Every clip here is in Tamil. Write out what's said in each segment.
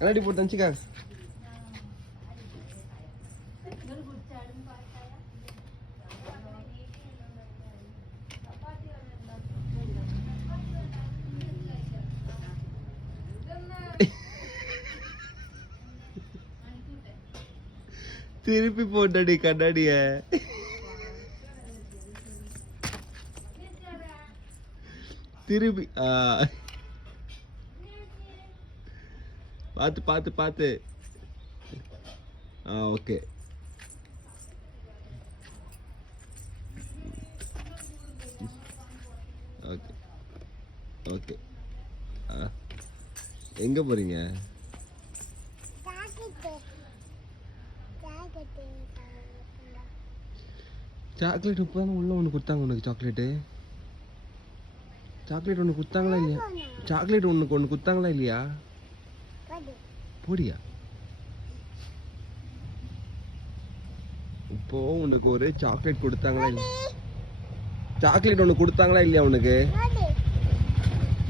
கண்ணாடி போட்டு தந்துச்சுக்கா. திருப்பி போட்டடி கண்ணாடிய. திருப்பி பார்த்து பார்த்து பார்த்து. ஓகே. Okay okay. எங்க போறீங்க? சாக்லேட் இப்போதான் உள்ள ஒன்று கொடுத்தாங்க உனக்கு. சாக்லேட் ஒன்று கொடுத்தாங்களா இல்லையா? சாக்லேட் ஒன்று கொடுத்தாங்களா இல்லையா? போடியா. இப்போ உனக்கு ஒரு சாக்லேட் கொடுத்தாங்களா இல்லையா? சாக்லேட் ஒன்று கொடுத்தாங்களா இல்லையா உனக்கு?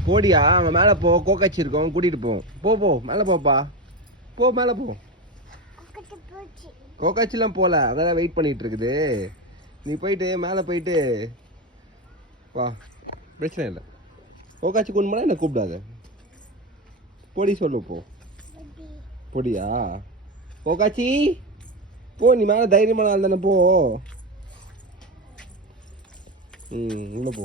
போடியா. அங்கே மேலே போ, கோக்காச்சி இருக்கோம், கூட்டிகிட்டு போ. போ மேலே போப்பா. போ மேலே போ. கோக்காச்சிலாம் போகல, அங்கதான் வெயிட் பண்ணிட்டு இருக்குது. நீ போயிட்டு மேலே போயிட்டு வா, பிரச்சனை இல்லை. கோக்காச்சி கொண்டு போனா என்ன கூப்பிடாத. பொடி சொல்லு போ. பொடியா. கோக்காச்சி போ, நீ மேலே தைரியமான ஆள் தானே, போ. உள்ள போ.